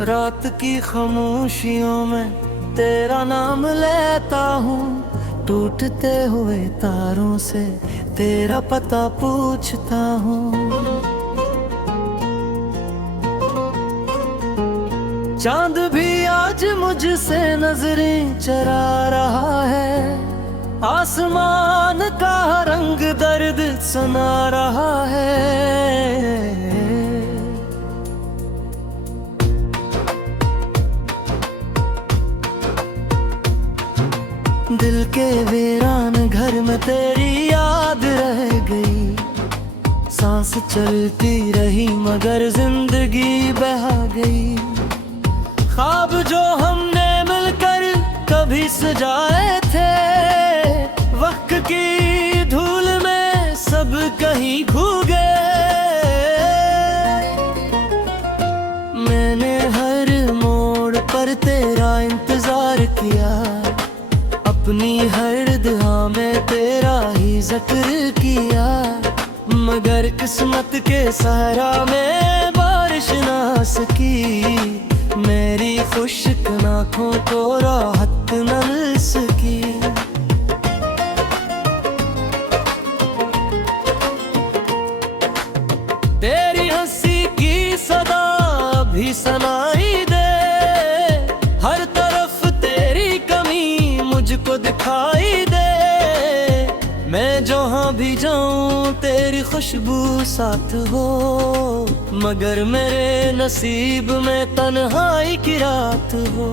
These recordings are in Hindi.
रात की खामोशियों में तेरा नाम लेता हूँ, टूटते हुए तारों से तेरा पता पूछता हूँ। चांद भी आज मुझसे नजरें चरा रहा है, आसमान का रंग दर्द सुना रहा है। दिल के वीरान घर में तेरी याद रह गई, सांस चलती रही मगर जिंदगी बहा गई। ख्वाब जो हमने मिलकर कभी सजाए थे, वक्त की धूल में सब कहीं खो गए। मैंने हर मोड़ पर तेरा इंतजार किया, अपनी हर दुआ में तेरा ही जिक्र किया, मगर किस्मत के सहारा में बारिश ना सकी, मेरी खुश्क आँखों को राहत न मिल सकी। तेरी हंसी की सदा भी सुनाई दे, हर तरफ तेरी कमी मुझको दिखाई दे। मैं जहाँ भी जाऊँ तेरी खुशबू साथ हो, मगर मेरे नसीब में तन्हाई की रात हो।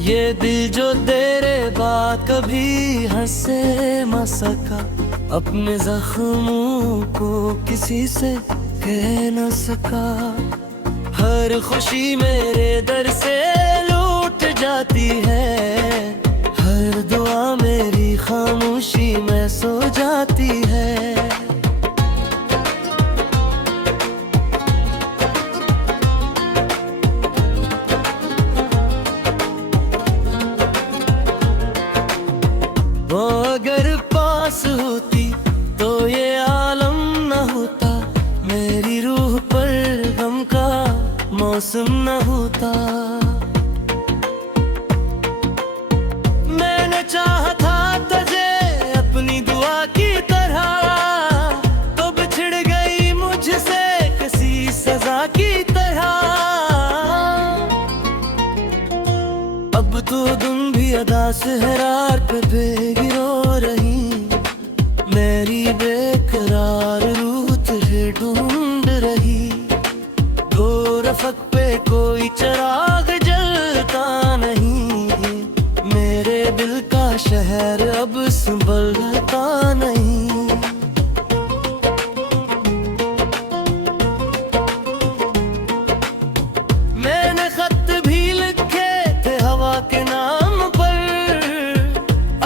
ये दिल जो तेरे बाद कभी हंसे न सका, अपने जख्मों को किसी से कह न सका। हर खुशी मेरे दर से लूट जाती है, हर दुआ मेरी खामोशी में सो जाती है। वो अगर पास होती तो ये आलम न होता, मेरी रूह पर गम का मौसम न होता। मैंने चाहा था तुझे अपनी दुआ की तरह, तो बिछड़ गई मुझसे किसी सजा की तरह। अब तो तुम भी अदा सहरार पे गिरो रही, मेरी बेकरार रूह तुझे ढूंढ रही। दो रफक पे कोई चिराग जलता नहीं, मेरे दिल का शहर अब संभलता नहीं। मैंने खत भी लिखे थे हवा के नाम पर,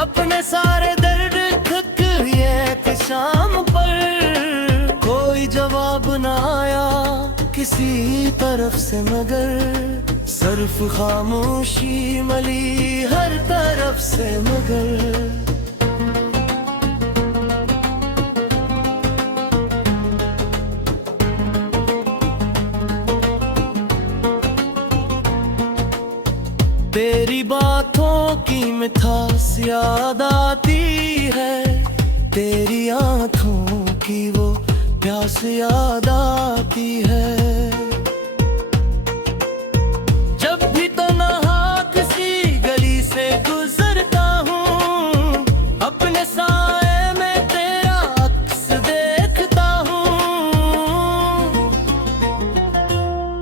अपने सारे दर्द थक ये थे शाम पर। कोई जवाब न आया किसी तरफ से, मगर सिर्फ खामोशी मली हर तरफ से। मगर तेरी बातों की मिठास याद आती है, तेरी आँखों की वो प्यास याद आती है। जब भी तन्हा किसी गली से गुजरता हूँ, अपने साए में तेरा अक्स देखता हूँ।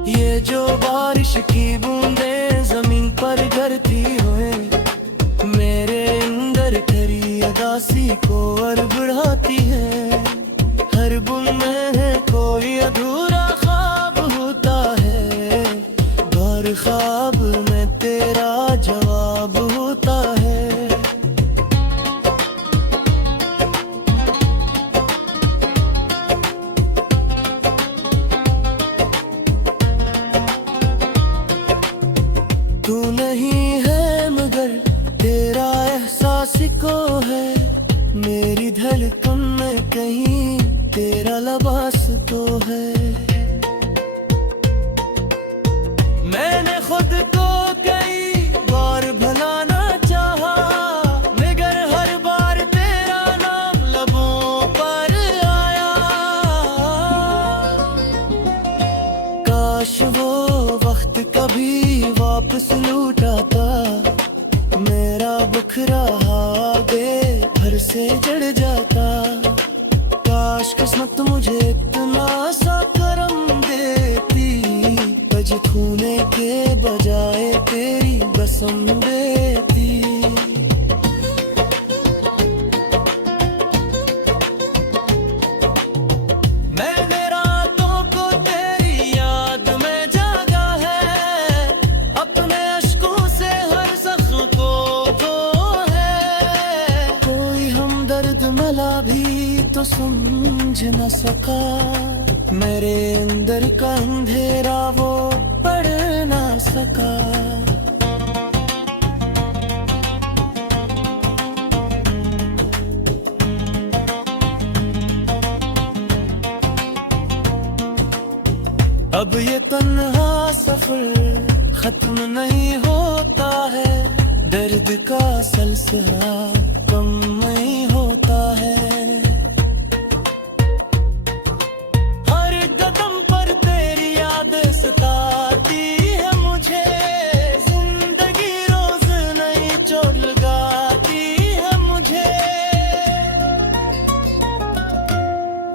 ये जो बारिश की बूंदें जमीन पर गिरती हुए, मेरे अंदर तेरी अदासी को और बढ़ाती है। हर बूंद में है कोई अधूरा ख्वाब होता है, हर ख्वाब में तेरा जवाब होता है। तू नहीं है मगर तेरा एहसास को है, मेरी धड़कन में कहीं तेरा लबास तो है। मैंने खुशकिस्मत मुझे इतना सा करम देती, कज छूने के बजाय तेरी कसम देती। मैंने रातों को तेरी याद में जागा है, अपने अश्कों से हर जख्म को धो है। कोई हमदर्द मिला भी तो समझ न सका, मेरे अंदर का अंधेरा वो पढ़ ना सका। अब ये तन्हा सफर खत्म नहीं होता है, दर्द का सिलसिला कम नहीं होता है। हर कदम पर तेरी याद सताती है मुझे, जिंदगी रोज नई चोट लगाती है मुझे।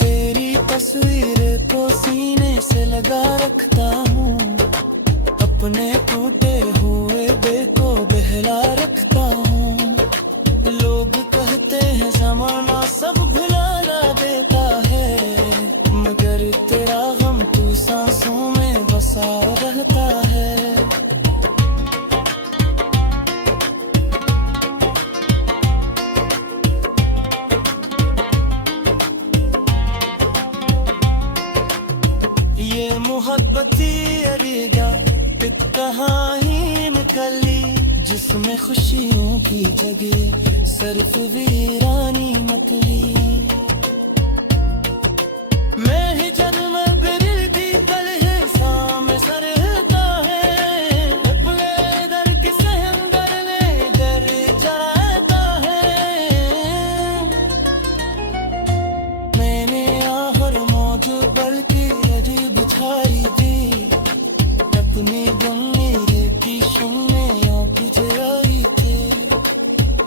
तेरी तस्वीर को सीने से लगा रखता हूँ, अपने टूटे हुए दिल को बहला रखता हूँ। लोग कहते हैं ज़माना सब भुला देता है, मगर तेरा गम तू सांसों में बसा रहता है। ये मोहब्बती अरेगा एक कहानी निकली, जिसमें खुशियों की जगह सिर्फ वीरानी नकली। मैं ही जन्म बिरल दी कल है सामने सरता है, अपने दर की सहंदर में डर जाता है। मैंने आहर मौज बल्कि अजीब बिछाई दी, अपनी गंगेरे की शुन्नियों पीछे आई थी।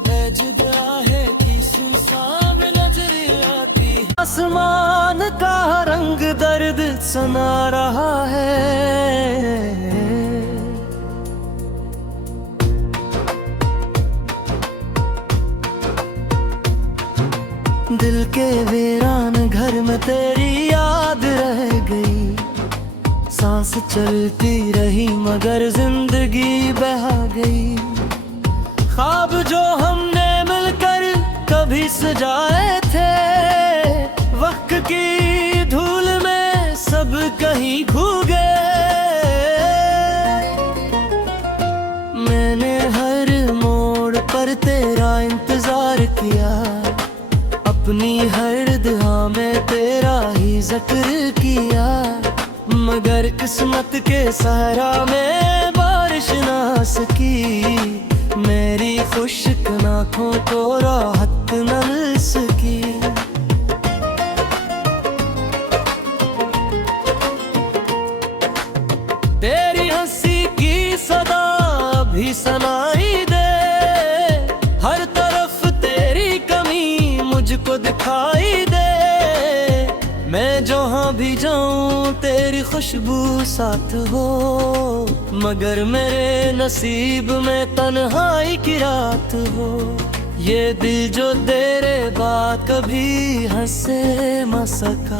बेजुदा है कि सुनसान नजर आती, आसमान का रंग दर्द सना रहा है। दिल के वीरान घर में तेरी याद रह गई, सांस चलती रही मगर जिंदगी बहा गई। ख्वाब जो हमने मिलकर कभी सजाए थे, वक्त की धूल में सब कहीं खो गए। मैंने हर मोड़ पर तेरा इंतजार किया, अपनी हर दुआ में तेरा ही जिक्र किया, मगर किस्मत के सहारा में बारिश ना सकी। मेरी खुश्क आँखों को राहत न मिल सकी। तेरी हंसी की सदा भी सुनाई दे, हर तरफ तेरी कमी मुझको दिखाई दे। मैं जहाँ भी जाऊँ तेरी खुशबू साथ हो, मगर मेरे नसीब में तन्हाई की रात हो। ये दिल जो तेरे बाद कभी हंसे न सका,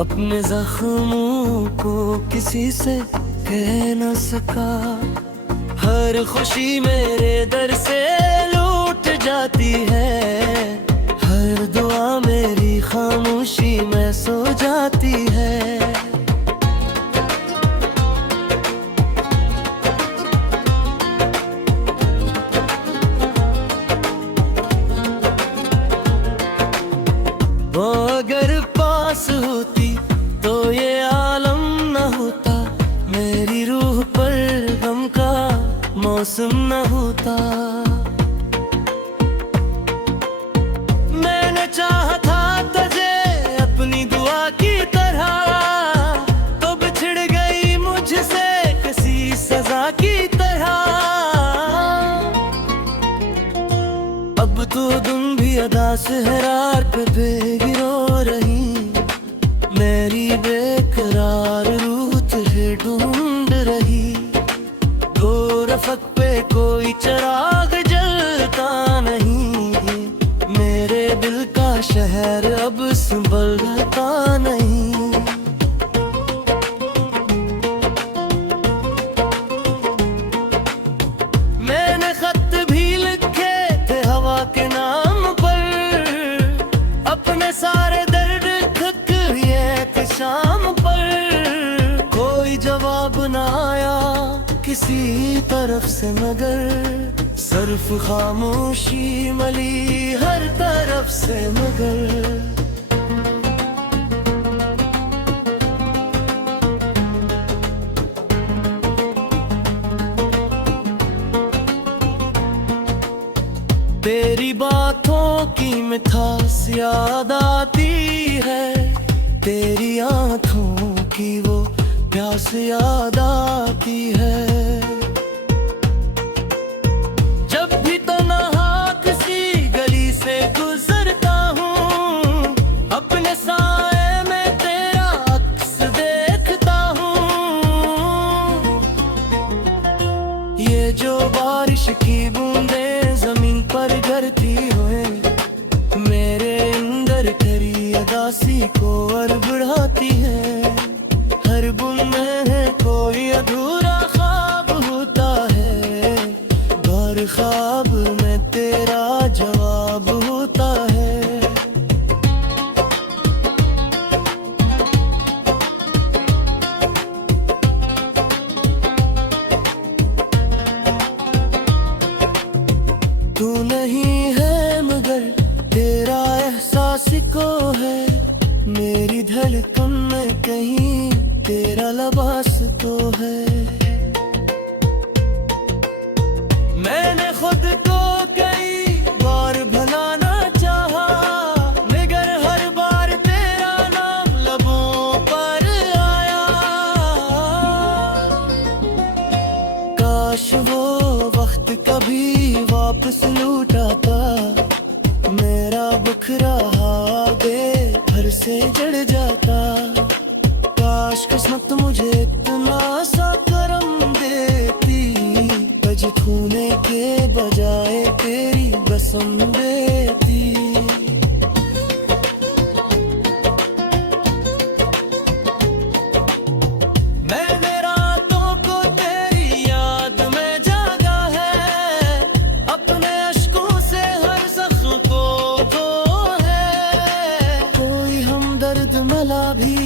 अपने जख्मों को किसी से कह न सका। हर खुशी मेरे दर से लूट जाती है, हर दुआ मेरी खामोशी में सो जाती है। वो अगर पास होती तो ये आलम न होता, मेरी रूह पर गम का मौसम न होता। मैंने चाहा था तुझे अपनी दुआ की तरह, तो बिछड़ गई मुझसे किसी सजा की तरह। अब तो तुम भी अदा से हरार पे गिरो रही, मेरी बेकरार रूह तुझे ढूंढ रही। दो रफक पे कोई चिराग जलता नहीं, मेरे दिल का शहर अब संभलता नहीं। मैंने खत भी लिखे थे हवा के नाम पर, अपने सारे दर्द थक ये शाम पर। कोई जवाब न आया किसी तरफ से मगर सिर्फ खामोशी मली हर तरफ से मगर। तेरी बातों की मिठास याद आती है, तेरी आंखों की वो प्यास याद आती है। जब भी तन्हा किसी गली से गुजरता हूँ, अपने साए में तेरा अक्स देखता हूँ। ये जो बारिश की बूंदें जमीन पर गिरती हुए, मेरे अंदर तेरी उदासी को और बढ़ाती है। हर बूंद में है कोई अधूरा ख्वाब होता है, और ख्वाब में तेरा जवाब होता है। तू नहीं है मगर तेरा एहसास को है, मेरी धड़कन में कहीं तेरा लिबास तो है। मैंने खुद को कई बार भुलाना चाहा, मगर हर बार तेरा नाम लबों पर आया। काश वो वक्त कभी वापस लौट आता, मेरा बिखरा दे घर से जड़ जाता। काश किस्मत मुझे इतना सा करम देती, कज छूने के बजाय तेरी कसम देती। मैंने रातों को तेरी याद में जागा है, अपने अश्कों से हर जख्म को धो है। कोई हमदर्द मिला भी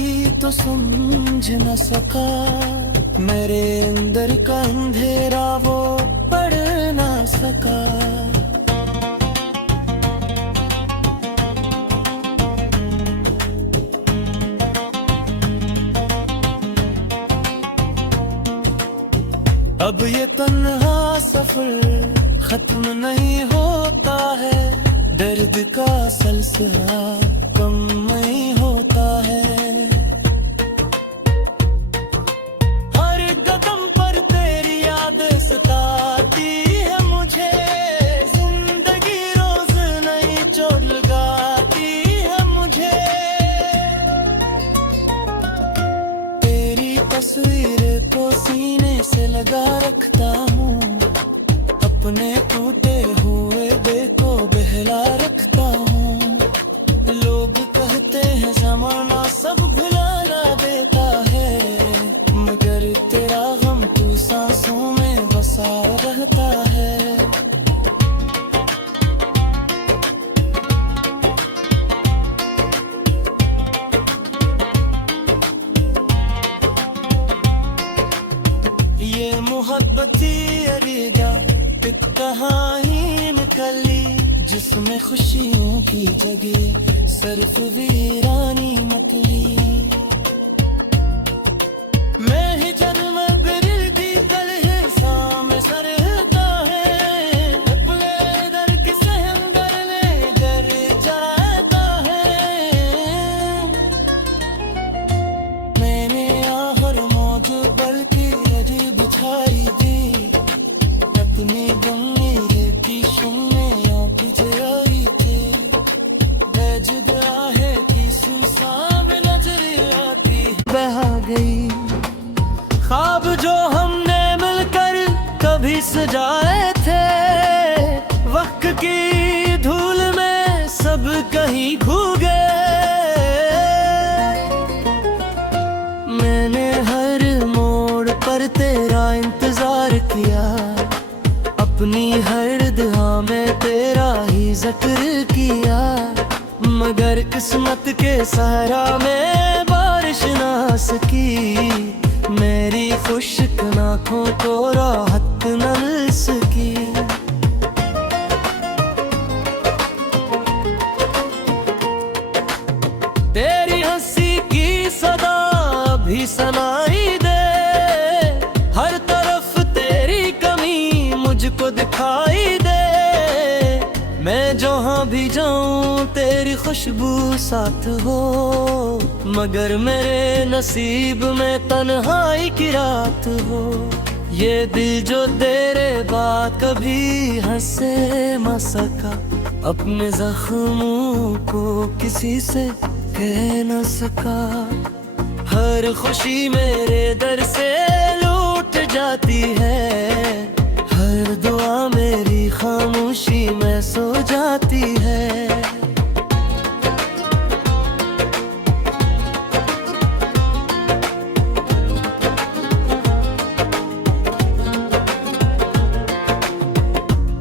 तो समझ न सका, मेरे अंदर का अंधेरा वो पढ़ न सका। अब ये तन्हा सफर खत्म नहीं होता है, दर्द का सिलसिला कम नहीं होता है। हर कदम पर तेरी याद सताती है मुझे, जिंदगी रोज नई चोट लगाती है मुझे। तेरी तस्वीर को सीने से लगा रखता हूँ, अपने टूटे हुए दिल को बहला रखता हूँ। लोग कहते हैं जमाना सब भुला देता है, मगर तेरा गम तू सांसों में बसा रहता है। ये मोहब्बती अरेगा एक कहानी निकली, जिसमें खुशियों की जगह सिर्फ वीरानी नकली। मैं ही जन्म बिरल दी कल है सामने सरता है, अपने दर की सहंगर में डर जाता है। मैंने आहर मौज बल्कि रज बिछाई दी, अपने गम मेरे की सुनने पीछे आई थी। जुदा है कि सुनसान सजाए थे, वक्त की धूल में सब कहीं खो गए। मैंने हर मोड़ पर तेरा इंतजार किया, अपनी हर दुआ में तेरा ही जिक्र किया, मगर किस्मत के सहारा में बारिश ना सकी, मेरी खुश्क आँखों को राहत न मिल सकी। तेरी हंसी की सदा भी सुनाई दे, हर तरफ तेरी कमी मुझको दिखाई दे। मैं जहाँ भी जाऊँ तेरी खुशबू साथ हो, मगर मेरे नसीब में तन्हाई की रात हो। ये दिल जो तेरे बाद कभी हंसे न सका, अपने जख्मों को किसी से कह न सका। हर खुशी मेरे दर से लूट जाती है, हर दुआ मेरी खामोशी में सो जाती है।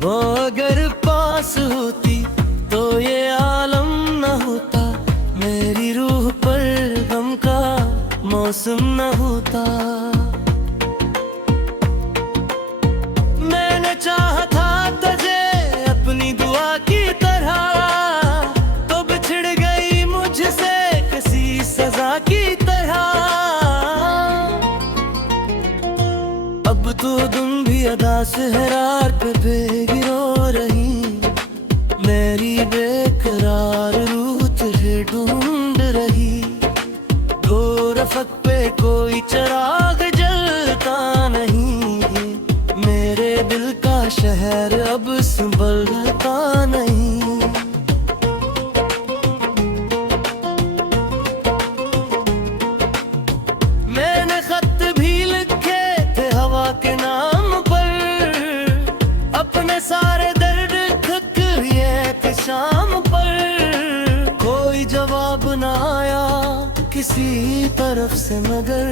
वो अगर पास होती तो ये आलम न होता, मेरी रूह पर गम का मौसम न होता। मैंने चाहा था तुझे अपनी दुआ की तरह, तो बिछड़ गई मुझसे किसी सजा की तरह। अब तो तुम भी अदा सहरार पे बेगिरो रही, मेरी बेकरार रूह तुझे ढूंढ रही। दो रफक पे कोई चिराग जलता नहीं, मेरे दिल का शहर अब संभलता नहीं। मैंने खत भी लिखे थे हवा के नाम पर, अपने सारे दर्द थक लिए थे शाम पर। कोई जवाब न आया किसी तरफ से, मगर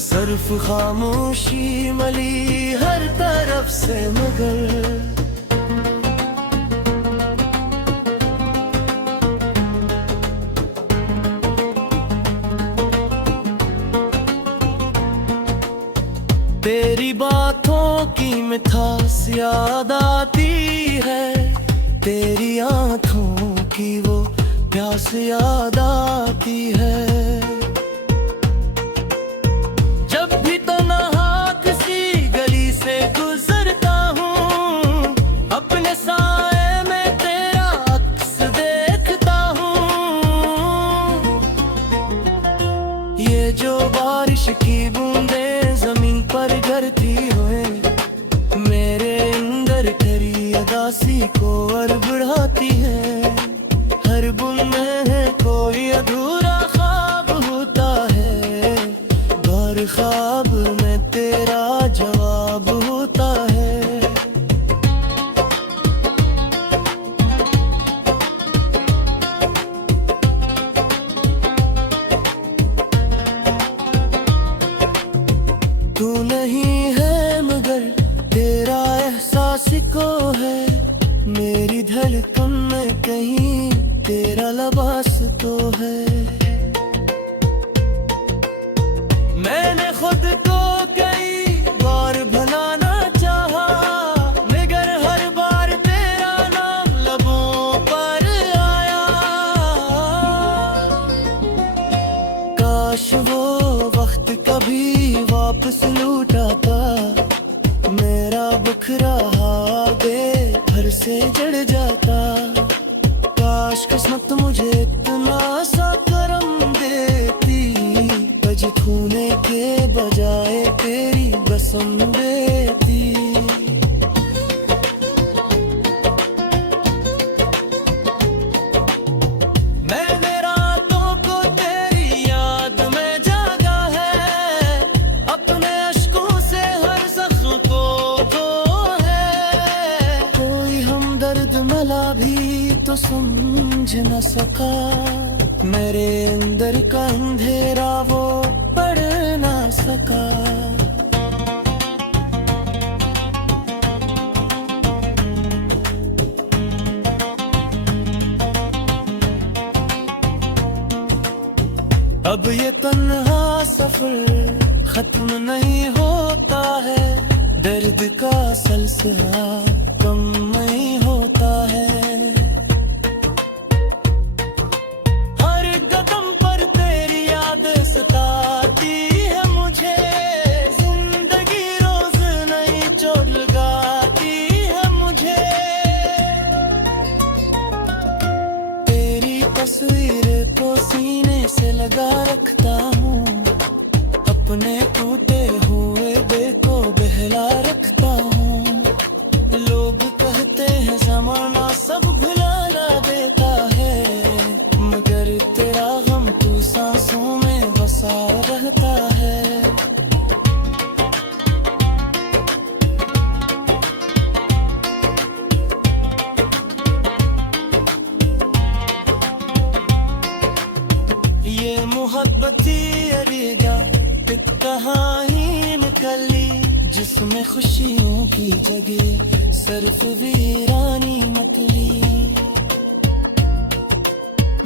सिर्फ खामोशी मली हर तरफ से। मगर तेरी बातों की मिठास याद आती है, तेरी आंखों की वो प्यास याद आती है। जब भी तन्हा किसी गली से गुजरता हूँ, अपने साए में तेरा अक्स देखता हूँ। ये जो बारिश की बूंदें जमीन पर गिरती हुए, मेरे अंदर तेरी उदासी को और बढ़ाती है। हर बूंद में है कोई अधूरा ख्वाब होता है, हर ख्वाब में तेरा जवाब होता है। तू नहीं है मगर तेरा एहसास को है, मेरी धड़कन में कहीं तेरा लिबास तो है। मैंने खुद को कई बार भुलाना चाहा, मगर हर बार तेरा नाम लबों पर आया। काश वो वक्त कभी वापस लौट आता, मेरा बिखरा बेघर से जड़ जाता। काश किस्मत मुझे इतना सा करम देती, तज छूने के बजाय तेरी कसम देती। मैंने रातों को तेरी याद में जागा है, अपने अश्कों से हर जख्म को धो न सका, मेरे अंदर का अंधेरा वो पढ़ ना सका। अब ये तन्हा सफर खत्म नहीं होता है, दर्द का सिलसिला कम नहीं होता है। हर कदम पर तेरी याद सताती है मुझे, जिंदगी रोज नई चोट लगाती है मुझे। तेरी तस्वीर को सीने से लगा रखता हूँ, अपने टूटे हुए दिल को बहला रखता हूँ। लोग कहते हैं ज़माना सब भुला देता है, मगर तेरा गम तू सांसों में बसा रहता है। ये मोहब्बती अरेगा एक कहानी निकली, जिसमें खुशियों की जगह सिर्फ वीरानी नकली।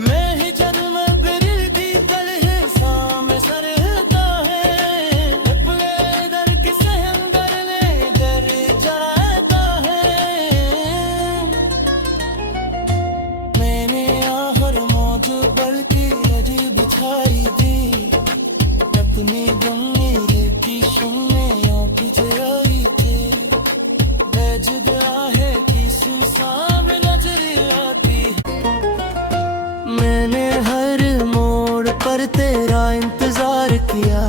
मैं ही जब मैं बिरल दी कल है सामने सरता है, अपने दर के सहंदर में डर जाता है। मैंने आहर मौज पर की रज बिछाई दी, अपनी गंगे की सुनने पिछड़ाई थे। बेजुदा है कि सुनसान नजर आती है। मैंने हर मोड़ पर तेरा इंतजार किया,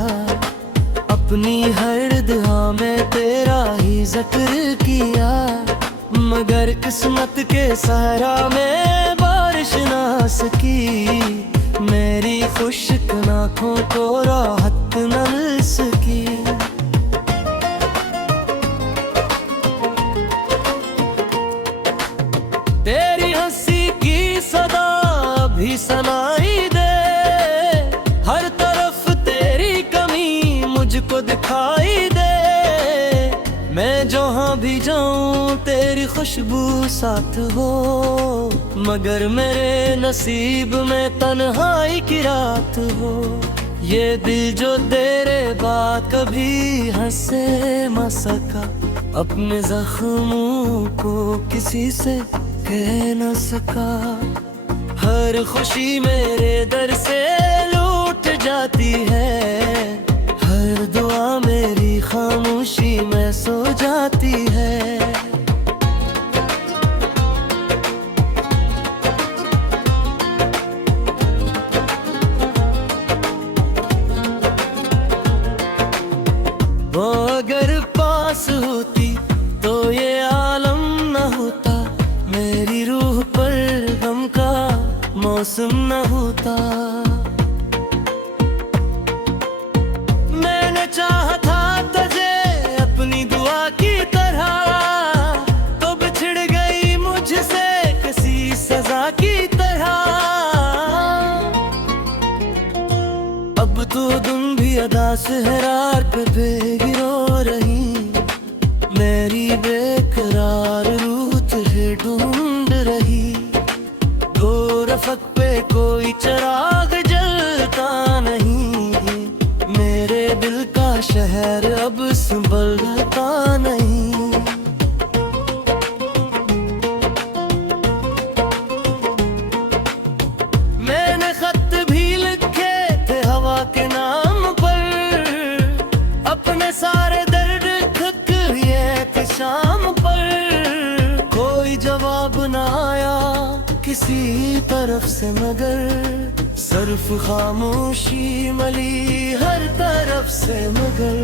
अपनी हर दुआ में तेरा ही जिक्र किया, मगर किस्मत के सहारा में बारिश ना सकी। मेरी खुश्क आँखों को राहत न मिल सकी। तेरी हंसी की सदा भी सुनाई दे, हर तरफ तेरी कमी मुझको दिखाई दे। मैं जहाँ भी जाऊँ तेरी खुशबू साथ हो, मगर मेरे नसीब में तन्हाई की रात हो। ये दिल जो तेरे बाद कभी हंसे न सका, अपने जख्मों को किसी से कह न सका। हर खुशी मेरे दर से लूट जाती है, हर दुआ मेरी खामोशी में सो जाती है। वो अगर पास होती तो ये आलम न होता, मेरी रूह पर गम का मौसम न होता। मैंने चाहा था तुझे अपनी दुआ की तरह, तो बिछड़ गई मुझसे किसी सजा की तरह। अब तो तुम भी अदा सहरार पे भीगी रो रही, मेरी बेकरार रूह तुझे ढूंढ रही। दो रफक पे कोई चिराग जलता नहीं, मेरे दिल का शहर अब संभलता नहीं। मैंने खत भी लिखे थे हवा के नाम पर, अपने सारे दर्द थक ये शाम पर। कोई जवाब न आया किसी तरफ से, मगर सिर्फ खामोशी मली हर तरफ से। मगर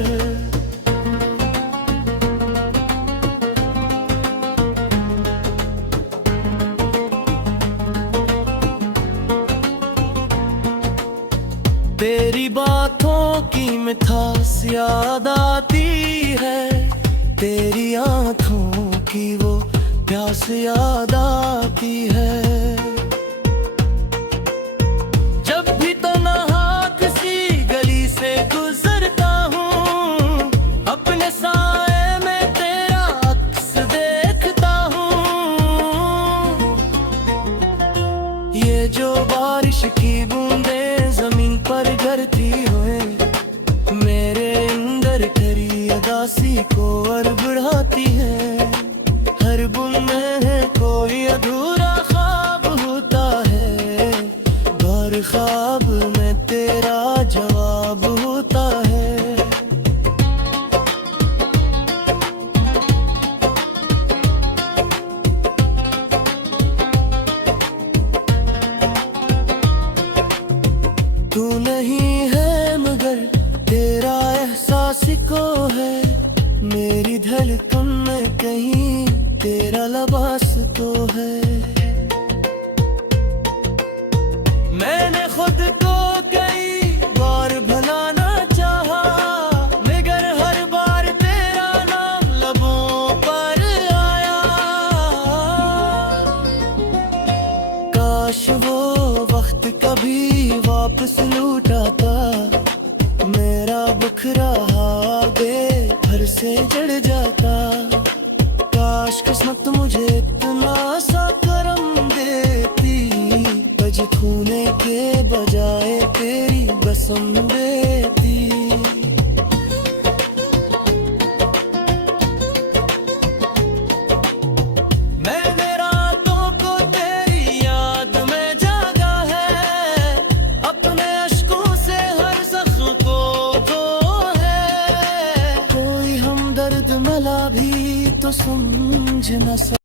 तेरी बातों की मिठास याद आती है, तेरी आँखों की वो प्यास याद आती है। पर करती हुए मेरे अंदर खरी अदासी को और बढ़ाती है। हर बुन में है कोई अधूरा ख्वाब होता है, हर ख्वाब में तेरा जवाब होता है। तू नहीं है मगर तेरा एहसास को है, मेरी धड़कन में कहीं तेरा लिबास तो है। मैंने खुद को कई बार भुलाना चाहा, मगर हर बार तेरा नाम लबों पर आया। काश वो वक्त कभी वापस लौट आता, मेरा बिखरा बेघर से जड़ जाता। काश किस्मत मुझे इतना सा करम देती, बज खूने के बजाय तेरी कसम देती। मैंने रातों को तेरी याद में जागा है, अपने अश्कों से हर ज़ख्म को धो है। कोई हमदर्द मिला भी तो समझ न सका।